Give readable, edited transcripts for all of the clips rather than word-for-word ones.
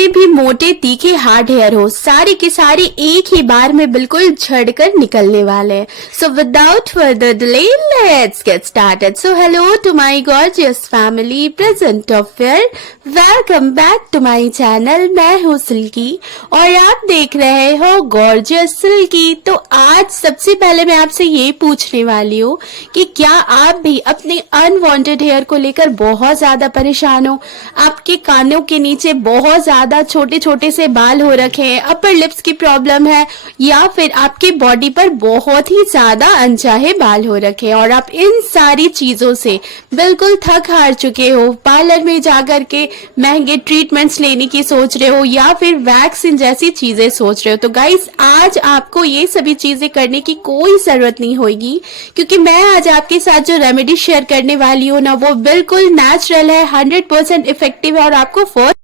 जितने भी मोटे तीखे हार्ड हेयर हो सारे के सारे एक ही बार में बिल्कुल झड़कर निकलने वाले हैं। So without further delay let's get started. So hello to my gorgeous family present of where, welcome back to my channel. मैं हूँ सिल्की और आप देख रहे हो गॉर्जियस सिल्की। तो आज सबसे पहले मैं आपसे ये पूछने वाली हूँ कि क्या आप भी अपने अनवांटेड हेयर को लेकर बहुत ज्यादा परेशान हो? आपके कानों के नीचे बहुत ज्यादा छोटे छोटे से बाल हो रखे हैं, अपर लिप्स की प्रॉब्लम है, या फिर आपके बॉडी पर बहुत ही ज्यादा अनचाहे बाल हो रखे हैं और आप इन सारी चीजों से बिल्कुल थक हार चुके हो, पार्लर में जाकर के महंगे ट्रीटमेंट्स लेने की सोच रहे हो या फिर वैक्सीन जैसी चीजें सोच रहे हो। तो गाइस आज आपको ये सभी चीजें करने की कोई जरूरत नहीं होगी, क्योंकि मैं आज आपके साथ जो रेमेडी शेयर करने वाली हूँ ना, वो बिल्कुल नेचुरल है, 100% इफेक्टिव है और आपको फर्स्ट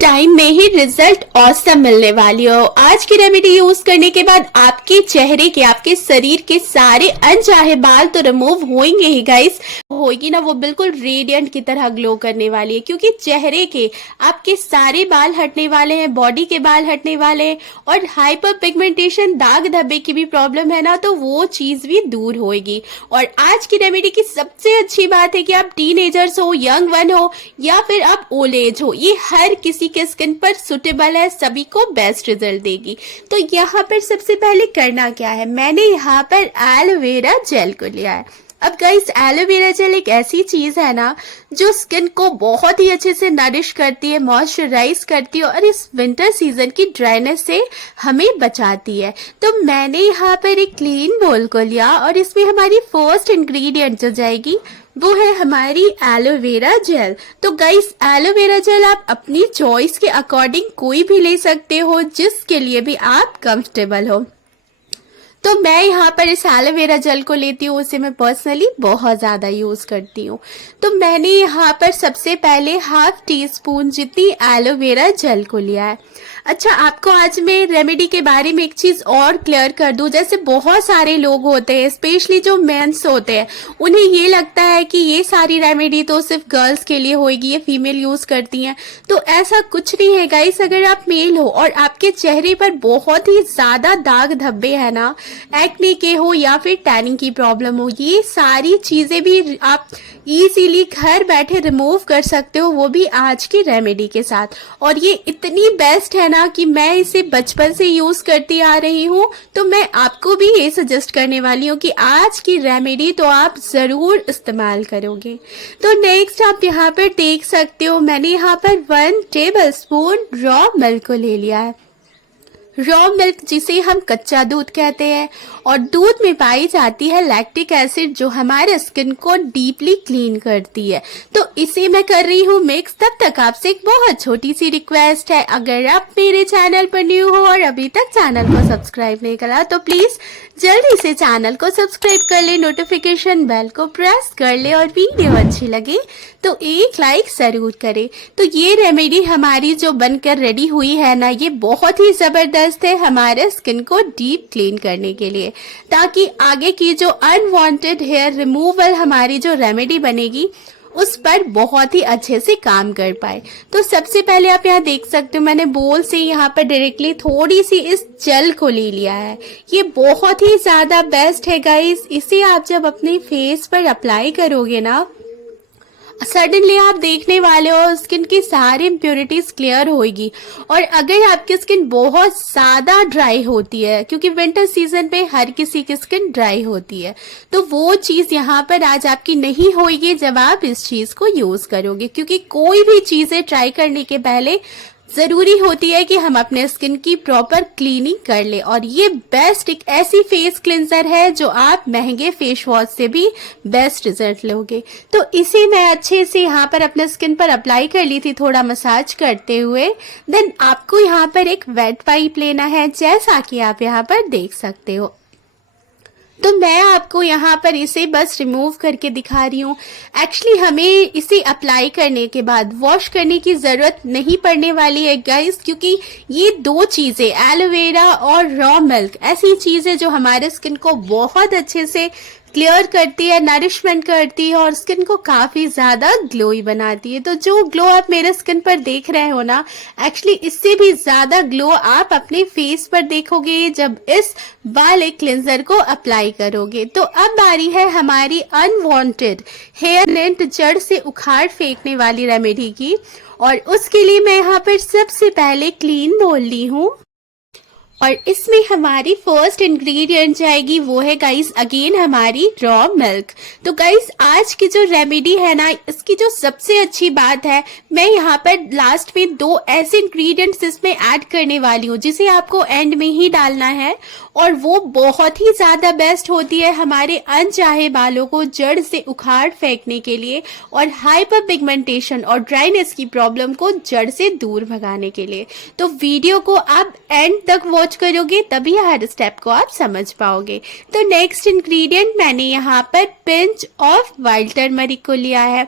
टाइम में ही रिजल्ट ऑसम मिलने वाली हो। आज की रेमेडी यूज करने के बाद आपके चेहरे के, आपके शरीर के सारे अनचाहे बाल तो रिमूव होंगे ही गाइस, होगी ना वो बिल्कुल रेडियंट की तरह ग्लो करने वाली है, क्योंकि चेहरे के आपके सारे बाल हटने वाले हैं, बॉडी के बाल हटने वाले हैं और हाइपर पिगमेंटेशन, दाग धब्बे की भी प्रॉब्लम है ना, तो वो चीज भी दूर होगी। और आज की रेमेडी की सबसे अच्छी बात है कि आप टीनेजर्स हो, यंग वन हो या फिर आप ओल्ड एज हो, ये हर किसी के स्किन पर सुटेबल है, सभी को बेस्ट रिजल्ट देगी। तो यहाँ पर सबसे पहले करना क्या है, मैंने यहाँ पर एलोवेरा जेल को लिया है। अब गाइस एलोवेरा जेल एक ऐसी चीज है ना जो स्किन को बहुत ही अच्छे से नरिश करती है, मॉइस्चराइज करती है और इस विंटर सीजन की ड्राइनेस से हमें बचाती है। तो मैंने यहाँ पर एक क्लीन बोल को लिया और इसमें हमारी फर्स्ट इंग्रेडिएंट जो जाएगी वो है हमारी एलोवेरा जेल। तो गाइस एलोवेरा जेल आप अपनी चॉइस के अकॉर्डिंग कोई भी ले सकते हो, जिसके लिए भी आप कंफर्टेबल हो। तो मैं यहाँ पर इस एलोवेरा जेल को लेती हूँ, उसे मैं पर्सनली बहुत ज़्यादा यूज़ करती हूँ। तो मैंने यहाँ पर सबसे पहले हाफ टी स्पून जितनी एलोवेरा जेल को लिया है। अच्छा, आपको आज मैं रेमेडी के बारे में एक चीज़ और क्लियर कर दूँ। जैसे बहुत सारे लोग होते हैं, स्पेशली जो मेंस होते हैं, उन्हें ये लगता है कि ये सारी रेमेडी तो सिर्फ गर्ल्स के लिए होगी, ये फीमेल यूज़ करती हैं। तो ऐसा कुछ नहीं है गाइस। अगर आप मेल हो और आपके चेहरे पर बहुत ही ज़्यादा दाग धब्बे है ना, एक्ने के हो या फिर टैनिंग की प्रॉब्लम हो, ये सारी चीजें भी आप इजीली घर बैठे रिमूव कर सकते हो, वो भी आज की रेमेडी के साथ। और ये इतनी बेस्ट है ना कि मैं इसे बचपन से यूज करती आ रही हूँ, तो मैं आपको भी ये सजेस्ट करने वाली हूँ कि आज की रेमेडी तो आप जरूर इस्तेमाल करोगे। तो नेक्स्ट आप यहाँ पर देख सकते हो, मैंने यहाँ पर 1 टेबल स्पून रॉ मिल्क को ले लिया है। रॉ मिल्क जिसे हम कच्चा दूध कहते हैं, और दूध में पाई जाती है लैक्टिक एसिड जो हमारे स्किन को डीपली क्लीन करती है। तो इसे मैं कर रही हूँ मिक्स। तब तक आपसे एक बहुत छोटी सी रिक्वेस्ट है, अगर आप मेरे चैनल पर न्यू हो और अभी तक चैनल को सब्सक्राइब नहीं करा तो प्लीज जल्दी से चैनल को सब्सक्राइब कर ले, नोटिफिकेशन बेल को प्रेस कर ले और वीडियो अच्छी लगे तो एक लाइक जरूर करें। तो ये रेमेडी हमारी जो बनकर रेडी हुई है ना, ये बहुत ही जबरदस्त है हमारे स्किन को डीप क्लीन करने के लिए, ताकि आगे की जो अनवांटेड हेयर रिमूवल हमारी जो रेमेडी बनेगी उस पर बहुत ही अच्छे से काम कर पाए। तो सबसे पहले आप यहाँ देख सकते हो, मैंने बोल से यहाँ पर डायरेक्टली थोड़ी सी इस जेल को ले लिया है। ये बहुत ही ज्यादा बेस्ट है गाइस। इसे आप जब अपने फेस पर अप्लाई करोगे ना, सडनली आप देखने वाले हो स्किन की सारी इम्प्योरिटीज क्लियर होगी। और अगर आपकी स्किन बहुत ज्यादा ड्राई होती है, क्योंकि विंटर सीजन में हर किसी की स्किन ड्राई होती है, तो वो चीज यहाँ पर आज आपकी नहीं होगी जब आप इस चीज को यूज करोगे। क्योंकि कोई भी चीजें ट्राई करने के पहले जरूरी होती है कि हम अपने स्किन की प्रॉपर क्लीनिंग कर ले, और ये बेस्ट एक ऐसी फेस क्लिंजर है जो आप महंगे फेस वॉश से भी बेस्ट रिजल्ट लोगे। तो इसे मैं अच्छे से यहाँ पर अपने स्किन पर अप्लाई कर ली थी, थोड़ा मसाज करते हुए। देन आपको यहाँ पर एक वेट वाइप लेना है, जैसा कि आप यहाँ पर देख सकते हो। तो मैं आपको यहाँ पर इसे बस रिमूव करके दिखा रही हूँ। एक्चुअली हमें इसे अप्लाई करने के बाद वॉश करने की जरूरत नहीं पड़ने वाली है गाइस, क्योंकि ये दो चीजें एलोवेरा और रॉ मिल्क ऐसी चीजें जो हमारे स्किन को बहुत अच्छे से क्लियर करती है, नरिशमेंट करती है और स्किन को काफी ज्यादा ग्लोई बनाती है। तो जो ग्लो आप मेरे स्किन पर देख रहे हो ना, एक्चुअली इससे भी ज्यादा ग्लो आप अपने फेस पर देखोगे जब इस वाले क्लिंजर को अप्लाई करोगे। तो अब बारी है हमारी अनवांटेड हेयर नेट जड़ से उखाड़ फेंकने वाली रेमेडी की, और उसके लिए मैं यहाँ पर सबसे पहले क्लीन बोल ली हूँ और इसमें हमारी फर्स्ट इंग्रेडिएंट जाएगी, वो है गाइस अगेन हमारी रॉ मिल्क। तो गाइस आज की जो रेमेडी है ना, इसकी जो सबसे अच्छी बात है, मैं यहाँ पर लास्ट में 2 ऐसे इंग्रेडिएंट्स इसमें ऐड करने वाली हूँ जिसे आपको एंड में ही डालना है, और वो बहुत ही ज्यादा बेस्ट होती है हमारे अनचाहे बालों को जड़ से उखाड़ फेंकने के लिए और हाइपर पिगमेंटेशन और ड्राइनेस की प्रॉब्लम को जड़ से दूर भगाने के लिए। तो वीडियो को आप एंड तक वॉच करोगे तभी हर स्टेप को आप समझ पाओगे। तो नेक्स्ट इंग्रेडिएंट मैंने यहाँ पर पिंच ऑफ वाइल्ड टर्मरिक को लिया है।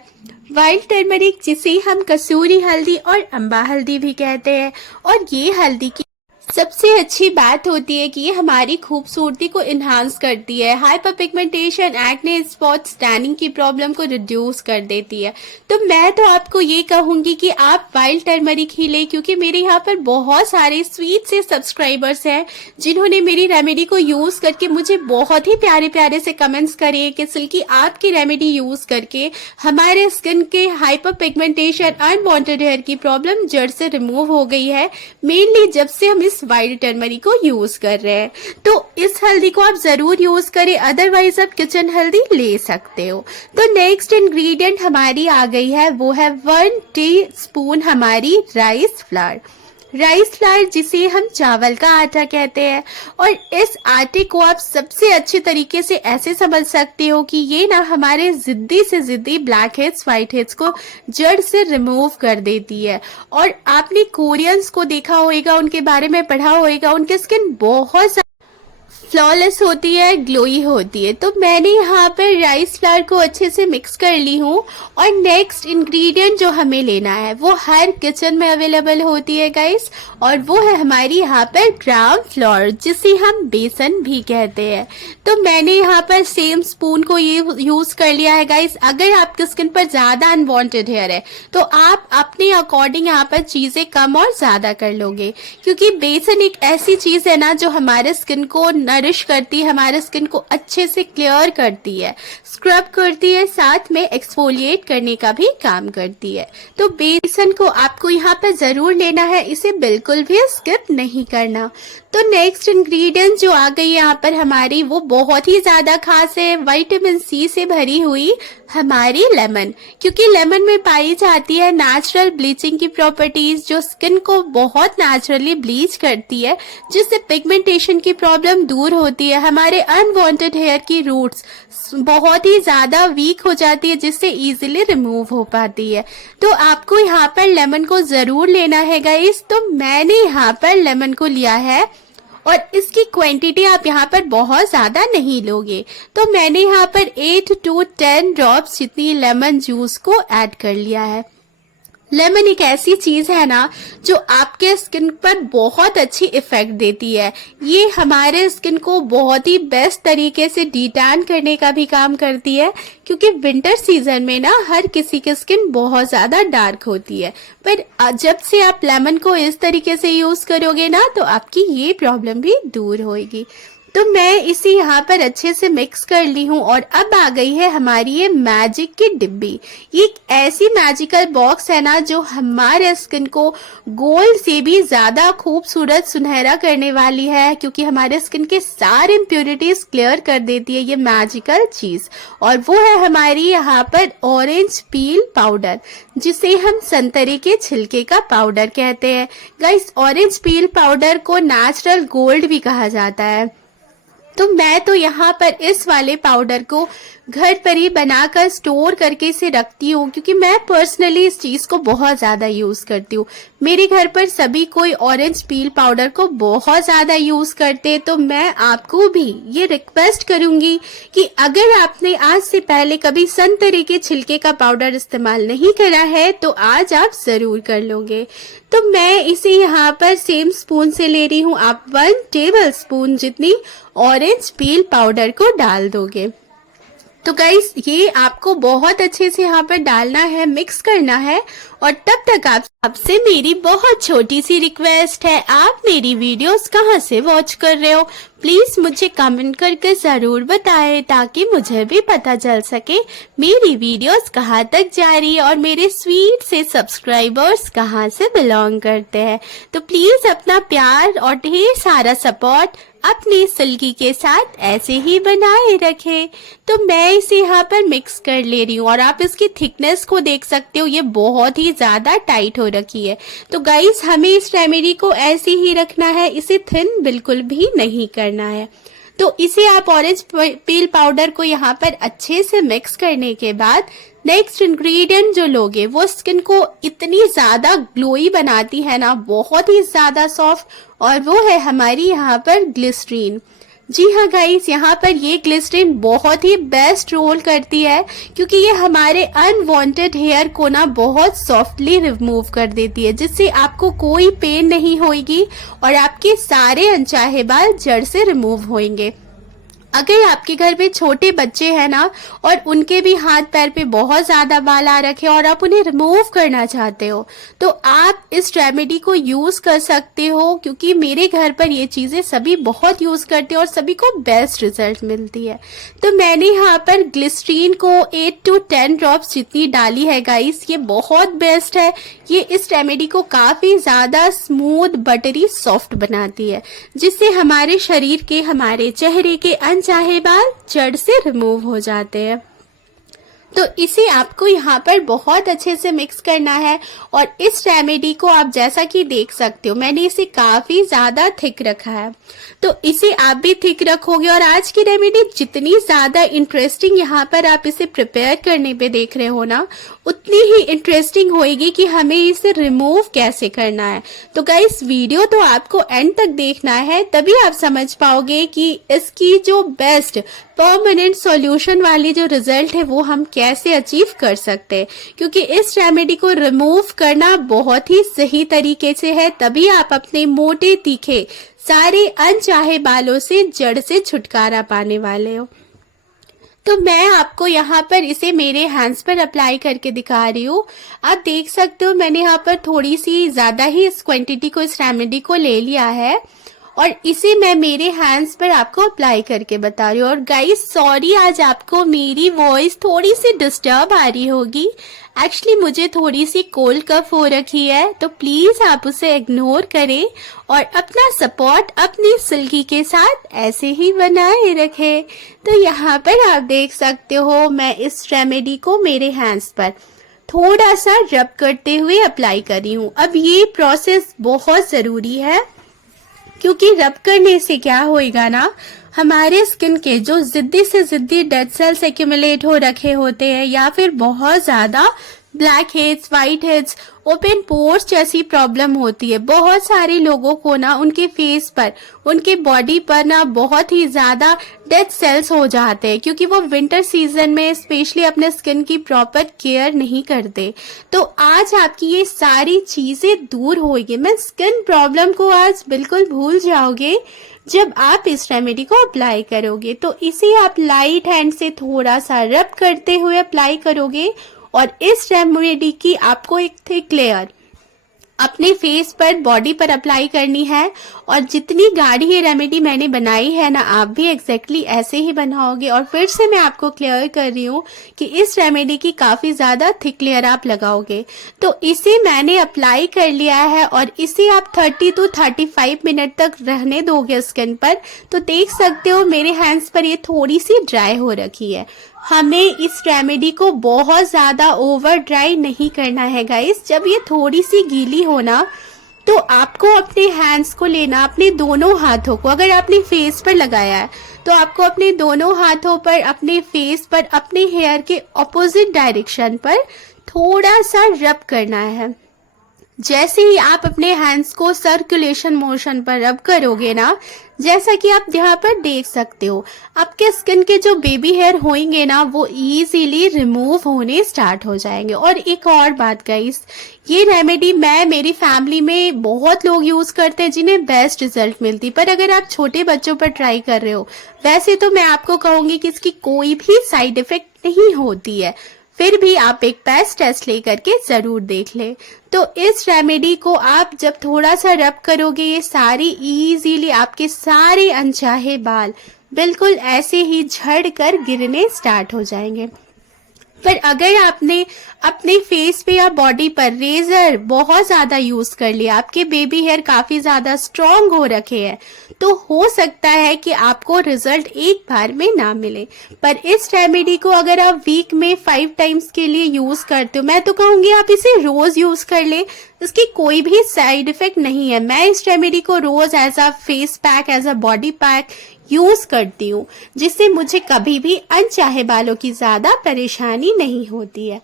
वाइल्ड टर्मरिक जिसे हम कसूरी हल्दी और अम्बा हल्दी भी कहते हैं, और ये हल्दी की सबसे अच्छी बात होती है कि ये हमारी खूबसूरती को इन्हांस करती है, hyper pigmentation, acne spots, tanning की प्रॉब्लम को रिड्यूस कर देती है। तो मैं तो आपको ये कहूंगी कि आप वाइल्ड टर्मरिक ही ले, क्योंकि मेरे यहाँ पर बहुत सारे स्वीट से सब्सक्राइबर्स हैं जिन्होंने मेरी रेमेडी को यूज करके मुझे बहुत ही प्यारे प्यारे से कमेंट्स करे कि सिल्की आपकी रेमेडी यूज करके हमारे स्किन के हाइपर पिगमेंटेशन, अनवांटेड हेयर की प्रॉब्लम जड़ से रिमूव हो गई है, मेनली जब से हम इस वाइल्ड टर्मरिक को यूज कर रहे हैं। तो इस हल्दी को आप जरूर यूज करें, अदरवाइज आप किचन हल्दी ले सकते हो। तो नेक्स्ट इंग्रेडिएंट हमारी आ गई है, वो है 1 टीस्पून हमारी राइस फ्लावर। राइस फ्लावर जिसे हम चावल का आटा कहते हैं, और इस आटे को आप सबसे अच्छे तरीके से ऐसे समझ सकते हो कि ये ना हमारे जिद्दी से जिद्दी ब्लैक हेड्स, व्हाइट हेड्स को जड़ से रिमूव कर देती है। और आपने कोरियंस को देखा होगा, उनके बारे में पढ़ा होगा, उनकी स्किन बहुत फ्लॉलेस होती है, ग्लोई होती है। तो मैंने यहाँ पर राइस फ्लावर को अच्छे से मिक्स कर ली हूँ, और नेक्स्ट इंग्रेडिएंट जो हमें लेना है वो हर किचन में अवेलेबल होती है गाइस, और वो है हमारी यहाँ पर ग्राम फ्लोर जिसे हम बेसन भी कहते हैं। तो मैंने यहाँ पर सेम स्पून को ये यूज कर लिया है गाइस। अगर आपकी स्किन पर ज्यादा अनवांटेड हेयर है तो आप अपने अकॉर्डिंग यहाँ पर चीजें कम और ज्यादा कर लोगे, क्योंकि बेसन एक ऐसी चीज है ना जो हमारे स्किन को नरिश करती है, हमारे स्किन को अच्छे से क्लियर करती है, स्क्रब करती है, साथ में एक्सफोलिएट करने का भी काम करती है। तो बेसन को आपको यहाँ पर जरूर लेना है, इसे बिल्कुल भी स्किप नहीं करना। तो नेक्स्ट इंग्रेडिएंट जो आ गई यहाँ पर हमारी, वो बहुत ही ज्यादा खास है, विटामिन सी से भरी हुई हमारी लेमन, क्योंकि लेमन में पाई जाती है नेचुरल ब्लीचिंग की प्रॉपर्टीज जो स्किन को बहुत नेचुरली ब्लीच करती है, जिससे पिगमेंटेशन की प्रॉब्लम दूर होती है, हमारे अनवांटेड हेयर की रूट्स बहुत ही ज्यादा वीक हो जाती है, जिससे इजीली रिमूव हो पाती है। तो आपको यहाँ पर लेमन को जरूर लेना है गाइस। तो मैंने यहाँ पर लेमन को लिया है, और इसकी क्वांटिटी आप यहाँ पर बहुत ज्यादा नहीं लोगे। तो मैंने यहाँ पर 8 to 10 ड्रॉप्स जितनी लेमन जूस को ऐड कर लिया है। लेमन एक ऐसी चीज है ना जो आपके स्किन पर बहुत अच्छी इफेक्ट देती है। ये हमारे स्किन को बहुत ही बेस्ट तरीके से डिटैन करने का भी काम करती है, क्योंकि विंटर सीजन में ना हर किसी की स्किन बहुत ज्यादा डार्क होती है, पर जब से आप लेमन को इस तरीके से यूज करोगे ना तो आपकी ये प्रॉब्लम भी दूर होगी। तो मैं इसे यहाँ पर अच्छे से मिक्स कर ली हूँ, और अब आ गई है हमारी ये मैजिक की डिब्बी। ये एक ऐसी मैजिकल बॉक्स है ना जो हमारे स्किन को गोल्ड से भी ज्यादा खूबसूरत सुनहरा करने वाली है, क्योंकि हमारे स्किन के सारे इम्प्योरिटीज क्लियर कर देती है ये मैजिकल चीज। और वो है हमारी यहाँ पर ऑरेंज पील पाउडर, जिसे हम संतरे के छिलके का पाउडर कहते हैं। गाइस, ऑरेंज पील पाउडर को नेचुरल गोल्ड भी कहा जाता है। तो मैं तो यहाँ पर इस वाले पाउडर को घर पर ही बनाकर स्टोर करके इसे रखती हूँ, क्योंकि मैं पर्सनली इस चीज को बहुत ज्यादा यूज करती हूँ। मेरे घर पर सभी कोई ऑरेंज पील पाउडर को बहुत ज्यादा यूज करते, तो मैं आपको भी ये रिक्वेस्ट करूंगी कि अगर आपने आज से पहले कभी संतरे के छिलके का पाउडर इस्तेमाल नहीं करा है तो आज आप जरूर कर लोगे। तो मैं इसे यहाँ पर सेम स्पून से ले रही हूँ, आप 1 टेबल स्पून जितनी ऑरेंज पील पाउडर को डाल दोगे। तो गाइस ये आपको बहुत अच्छे से यहाँ पर डालना है, मिक्स करना है। और तब तक आपसे मेरी बहुत छोटी सी रिक्वेस्ट है, आप मेरी वीडियोस कहाँ से वॉच कर रहे हो प्लीज मुझे कमेंट करके जरूर बताएं, ताकि मुझे भी पता चल सके मेरी वीडियोस कहाँ तक जा रही है और मेरे स्वीट से सब्सक्राइबर्स कहाँ से बिलोंग करते हैं। तो प्लीज अपना प्यार और ढेर सारा सपोर्ट अपनी सिल्की के साथ ऐसे ही बनाए रखें। तो मैं इसे यहाँ पर मिक्स कर ले रही हूँ और आप इसकी थिकनेस को देख सकते हो, ये बहुत ही ज्यादा टाइट हो रखी है। तो गाइस हमें इस रेमेडी को ऐसे ही रखना है, इसे थिन बिल्कुल भी नहीं करना है। तो इसे आप ऑरेंज पील पाउडर को यहाँ पर अच्छे से मिक्स करने के बाद नेक्स्ट इंग्रेडिएंट जो लोगे वो स्किन को इतनी ज्यादा ग्लोई बनाती है ना, बहुत ही ज्यादा सॉफ्ट, और वो है हमारी यहाँ पर ग्लिसरीन। जी हाँ गाइस, यहाँ पर ये ग्लिसरीन बहुत ही बेस्ट रोल करती है, क्योंकि ये हमारे अनवांटेड हेयर को ना बहुत सॉफ्टली रिमूव कर देती है, जिससे आपको कोई पेन नहीं होगी और आपके सारे अनचाहे बाल जड़ से रिमूव होंगे। अगर आपके घर में छोटे बच्चे हैं ना और उनके भी हाथ पैर पे बहुत ज्यादा बाल आ रखे और आप उन्हें रिमूव करना चाहते हो, तो आप इस रेमेडी को यूज कर सकते हो, क्योंकि मेरे घर पर ये चीजें सभी बहुत यूज करते हैं और सभी को बेस्ट रिजल्ट मिलती है। तो मैंने यहाँ पर ग्लिसरीन को 8 to 10 ड्रॉप्स जितनी डाली है गाइस, ये बहुत बेस्ट है। ये इस रेमेडी को काफी ज्यादा स्मूथ बटरी सॉफ्ट बनाती है, जिससे हमारे शरीर के, हमारे चेहरे के चाहे बाल जड़ से रिमूव हो जाते हैं। तो इसे आपको यहाँ पर बहुत अच्छे से मिक्स करना है। और इस रेमेडी को आप जैसा कि देख सकते हो, मैंने इसे काफी ज्यादा थिक रखा है, तो इसे आप भी थिक रखोगे। और आज की रेमेडी जितनी ज्यादा इंटरेस्टिंग यहाँ पर आप इसे प्रिपेयर करने पे देख रहे हो ना, उतनी ही इंटरेस्टिंग होएगी कि हमें इसे रिमूव कैसे करना है। तो गाइस वीडियो तो आपको एंड तक देखना है, तभी आप समझ पाओगे कि इसकी जो बेस्ट परमानेंट सॉल्यूशन वाली जो रिजल्ट है वो हम कैसे अचीव कर सकते हैं, क्योंकि इस रेमेडी को रिमूव करना बहुत ही सही तरीके से है, तभी आप अपने मोटे तीखे सारे अनचाहे बालों से जड़ से छुटकारा पाने वाले हो। तो मैं आपको यहाँ पर इसे मेरे हैंड्स पर अप्लाई करके दिखा रही हूँ। आप देख सकते हो मैंने यहाँ पर थोड़ी सी ज्यादा ही इस क्वांटिटी को, इस रेमेडी को ले लिया है और इसे मैं मेरे हैंड्स पर आपको अप्लाई करके बता रही हूँ। और गाइस सॉरी, आज आपको मेरी वॉइस थोड़ी सी डिस्टर्ब आ रही होगी, एक्चुअली मुझे थोड़ी सी कोल्ड कफ हो रखी है, तो प्लीज आप उसे इग्नोर करें और अपना सपोर्ट अपनी सिल्की के साथ ऐसे ही बनाए रखें। तो यहाँ पर आप देख सकते हो मैं इस रेमेडी को मेरे हैंड्स पर थोड़ा सा रब करते हुए अप्लाई कर रही हूँ। अब ये प्रोसेस बहुत जरूरी है, क्योंकि रब करने से क्या होएगा ना, हमारे स्किन के जो जिद्दी से जिद्दी डेड सेल्स एक्यूमुलेट हो रखे होते हैं, या फिर बहुत ज्यादा black heads, white heads, open pores जैसी प्रॉब्लम होती है। बहुत सारे लोगों को ना उनके फेस पर, उनके बॉडी पर ना बहुत ही ज्यादा डेड सेल्स हो जाते हैं, क्योंकि वो विंटर सीजन में स्पेशली अपने स्किन की प्रॉपर केयर नहीं करते। तो आज आपकी ये सारी चीजें दूर होगी। मैं स्किन प्रॉब्लम को आज बिल्कुल भूल जाओगे जब आप इस रेमेडी को अप्लाई करोगे। तो इसे आप लाइट हैंड से थोड़ा सा रब करते हुए अप्लाई करोगे और इस रेमेडी की आपको एक थिक लेयर अपने फेस पर, बॉडी पर अप्लाई करनी है। और जितनी गाढ़ी ये रेमेडी मैंने बनाई है ना, आप भी एग्जैक्टली ऐसे ही बनाओगे। और फिर से मैं आपको क्लियर कर रही हूँ कि इस रेमेडी की काफी ज्यादा थिक लेयर आप लगाओगे। तो इसे मैंने अप्लाई कर लिया है और इसे आप 30 to 35 मिनट तक रहने दोगे स्किन पर। तो देख सकते हो मेरे हैंड्स पर ये थोड़ी सी ड्राई हो रखी है। हमें इस रेमेडी को बहुत ज्यादा ओवर ड्राई नहीं करना है गाइस। जब ये थोड़ी सी गीली हो ना, तो आपको अपने हैंड्स को लेना, अपने दोनों हाथों को, अगर आपने फेस पर लगाया है तो आपको अपने दोनों हाथों पर, अपने फेस पर, अपने हेयर के ऑपोजिट डायरेक्शन पर थोड़ा सा रब करना है। जैसे ही आप अपने हैंड्स को सर्कुलेशन मोशन पर रब करोगे ना, जैसा कि आप यहाँ पर देख सकते हो, आपके स्किन के जो बेबी हेयर होंगे ना वो इजीली रिमूव होने स्टार्ट हो जाएंगे। और एक और बात गाइस, ये रेमेडी मैं मेरी फैमिली में बहुत लोग यूज करते हैं जिन्हें बेस्ट रिजल्ट मिलती, पर अगर आप छोटे बच्चों पर ट्राई कर रहे हो, वैसे तो मैं आपको कहूंगी कि इसकी कोई भी साइड इफेक्ट नहीं होती है, फिर भी आप एक पेस्ट टेस्ट लेकर के जरूर देख लें। तो इस रेमेडी को आप जब थोड़ा सा रब करोगे, ये सारी इजीली आपके सारे अनचाहे बाल बिल्कुल ऐसे ही झड़ कर गिरने स्टार्ट हो जाएंगे। पर अगर आपने अपने फेस पे या बॉडी पर रेजर बहुत ज्यादा यूज कर लिया, आपके बेबी हेयर काफी ज्यादा स्ट्रॉन्ग हो रखे हैं, तो हो सकता है कि आपको रिजल्ट एक बार में ना मिले। पर इस रेमेडी को अगर आप वीक में 5 टाइम्स के लिए यूज करते हो, मैं तो कहूंगी आप इसे रोज यूज कर ले, इसकी कोई भी साइड इफेक्ट नहीं है। मैं इस रेमेडी को रोज as a face pack, as a body pack use करती हूँ, जिससे मुझे कभी भी अनचाहे बालों की ज्यादा परेशानी नहीं होती है।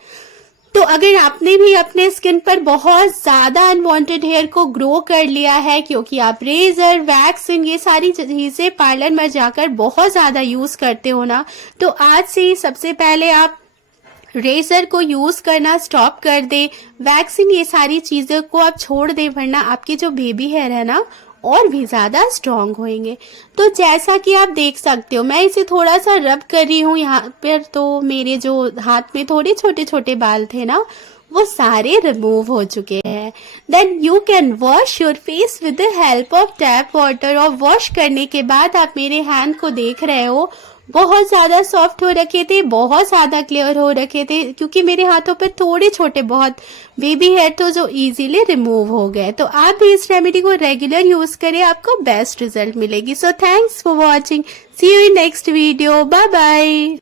तो अगर आपने भी अपने स्किन पर बहुत ज्यादा अनवांटेड हेयर को ग्रो कर लिया है, क्योंकि आप रेजर, वैक्सिन, ये सारी चीजें पार्लर में जाकर बहुत ज्यादा यूज करते हो ना, तो आज से सबसे पहले आप रेजर को यूज करना स्टॉप कर दे, वैक्सीन, ये सारी चीजों को आप छोड़ दे, वरना आपके जो बेबी हेयर है ना और भी ज्यादा स्ट्रॉन्ग होंगे। तो जैसा कि आप देख सकते हो, मैं इसे थोड़ा सा रब कर रही हूँ यहाँ पर, तो मेरे जो हाथ में थोड़े छोटे छोटे बाल थे ना वो सारे रिमूव हो चुके हैं। Then you can wash your face with the help of tap water. और वॉश करने के बाद आप मेरे हैंड को देख रहे हो, बहुत ज्यादा सॉफ्ट हो रखे थे, बहुत ज्यादा क्लियर हो रखे थे, क्योंकि मेरे हाथों पर थोड़े छोटे बहुत बेबी हेयर तो जो इजीली रिमूव हो गए। तो आप भी इस रेमेडी को रेगुलर यूज करें, आपको बेस्ट रिजल्ट मिलेगी। So thanks for watching, see you in next video, bye bye.